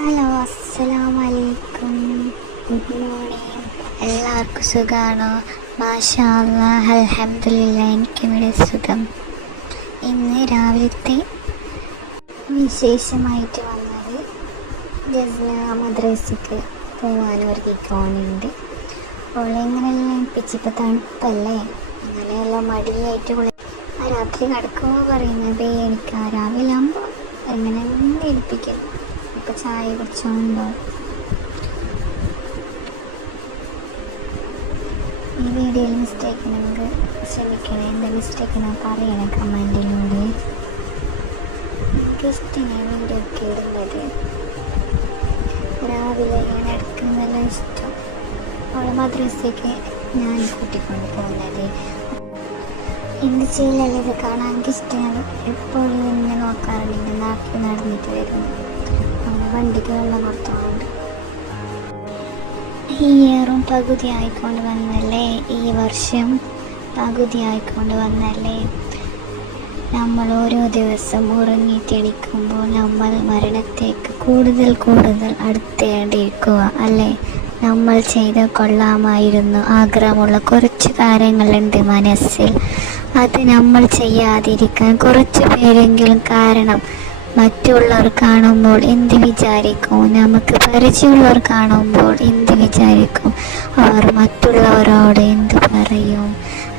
Hello അസ്സലാം വലൈക്കും good morning എല്ലാവർക്കും സുഖമാണോ മാഷാ അല്ലാഹ് അൽഹംദുലില്ലാ എനിക്കിവിടെ സുഖം. ഇന്ന് രാവിലത്തെ വിശേഷമായിട്ട് വന്നത് ജസ്ന മദ്രസക്ക് പോകാൻ ഒരുക്കിക്കോണുണ്ട് അവളെങ്ങനെയെല്ലാം പിച്ചിപ്പോൾ തണുപ്പല്ലേ? അങ്ങനെയെല്ലാം മടിയായിട്ട് രാത്രി കിടക്കുമ്പോൾ പറയുന്നത്? എനിക്ക് ആ രാവിലെ ആകുമ്പോൾ എങ്ങനെ ഏൽപ്പിക്കും ഇപ്പം ചായ കുടിച്ചോണ്ടോ? ഈ വീഡിയോയിൽ മിസ്റ്റേക്ക് നമുക്ക് ശ്രമിക്കണേ എന്താ മിസ്റ്റേക്ക് എന്ന് പറയണേ കമന്റിലൂടെ എനിക്ക് ഇഷ്ടമാണ് വീഡിയോ ഒക്കെ ഇടുന്നത്. രാവിലെ ഇങ്ങനെ എടുക്കുന്നതെല്ലാം ഇഷ്ടം. അവളെ മദ്രസയ്ക്ക് ഞാൻ കൂട്ടിക്കൊണ്ട് പോകുന്നത്. എന്ത് ചെയ്യലല്ലേ ഇത് കാണാൻ എനിക്ക് ഇഷ്ടമാണ് എപ്പോഴും ഇങ്ങനെ നോക്കാറുണ്ട് ഇങ്ങനെ നാട്ടിൽ നടന്നിട്ട് വരുന്നു അങ്ങനെ വണ്ടിക്ക് വെള്ളം കൊടുത്തോണ്ട് ഈ ഇയറും പകുതി ആയിക്കൊണ്ട് വന്നല്ലേ? ഈ വർഷം പകുതി ആയിക്കൊണ്ട് വന്നല്ലേ? നമ്മൾ ഓരോ ദിവസം ഉറങ്ങി തെളിക്കുമ്പോൾ നമ്മൾ മരണത്തേക്ക് കൂടുതൽ കൂടുതൽ അടുത്തേണ്ടിയിരിക്കുക അല്ലേ? നമ്മൾ ചെയ്ത കൊള്ളാമായിരുന്നു. ആഗ്രഹമുള്ള കുറച്ച് കാര്യങ്ങളുണ്ട് മനസ്സിൽ. അത് നമ്മൾ ചെയ്യാതിരിക്കാൻ കുറച്ച് പേരെങ്കിലും കാരണം മറ്റുള്ളവർ കാണുമ്പോൾ എന്ത് വിചാരിക്കും? നമുക്ക് പരിചയമുള്ളവർ കാണുമ്പോൾ എന്ത് വിചാരിക്കും? അവർ മറ്റുള്ളവരോട് എന്ത് പറയും?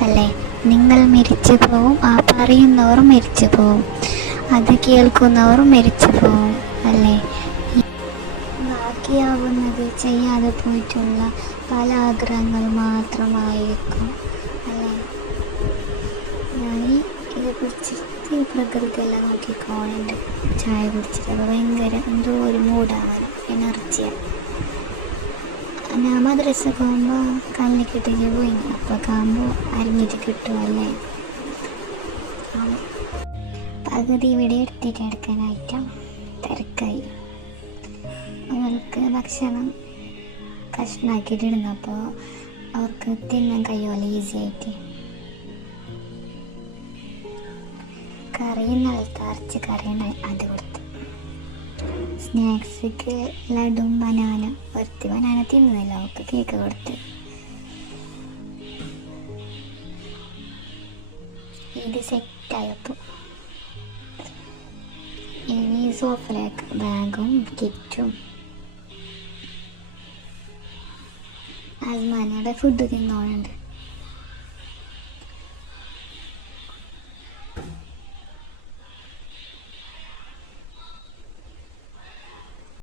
അല്ലേ? നിങ്ങൾ മരിച്ചു പോവും ആ പറയുന്നവർ മരിച്ചു പോവും അത് കേൾക്കുന്നവർ മരിച്ചു പോവും അല്ലേ? ബാക്കിയാവുന്നത് ചെയ്യാതെ പോയിട്ടുള്ള പല ആഗ്രഹങ്ങൾ മാത്രമായിരിക്കും അല്ലേ ഞാൻ ഈ പ്രകൃതിയെല്ലാം നോക്കിക്കോളുണ്ട് ചായ കുടിച്ചിട്ട് അപ്പോൾ ഭയങ്കര എന്തോ ഒരു മൂഡാണ് എനർജിയാണ് ഞാൻ മദ്രസ പോകുമ്പോൾ കല്ലിക്കിട്ടേക്ക് പോയി. അപ്പോൾ ആകുമ്പോൾ അരിഞ്ഞിട്ട് കിട്ടുമല്ലേ പകുതി ഇവിടെ എടുത്തിട്ട് എടുക്കാനായിട്ട് തിരക്കായി. അവർക്ക് ഭക്ഷണം കഷ്ണാക്കിയിട്ട് അപ്പോൾ അവർക്ക് തിന്നാൻ കഴിയുമല്ലോ ഈസി ആയിട്ട്. കറി നിലത്ത് അരച്ച് കറിയാണ് അത് കൊടുത്ത്. സ്നാക്സിക്ക് ലഡും ബനാന ഒരുത്തി ബനാന തിന്നുന്നില്ല അവൾക്ക് കേക്ക് കൊടുത്ത്. ഇത് സെറ്റായപ്പോൾ ഇനി സോഫിലേക്ക് ബാഗും കിറ്റും അസ്മാനയുടെ ഫുഡ് തിന്നോളുണ്ട്.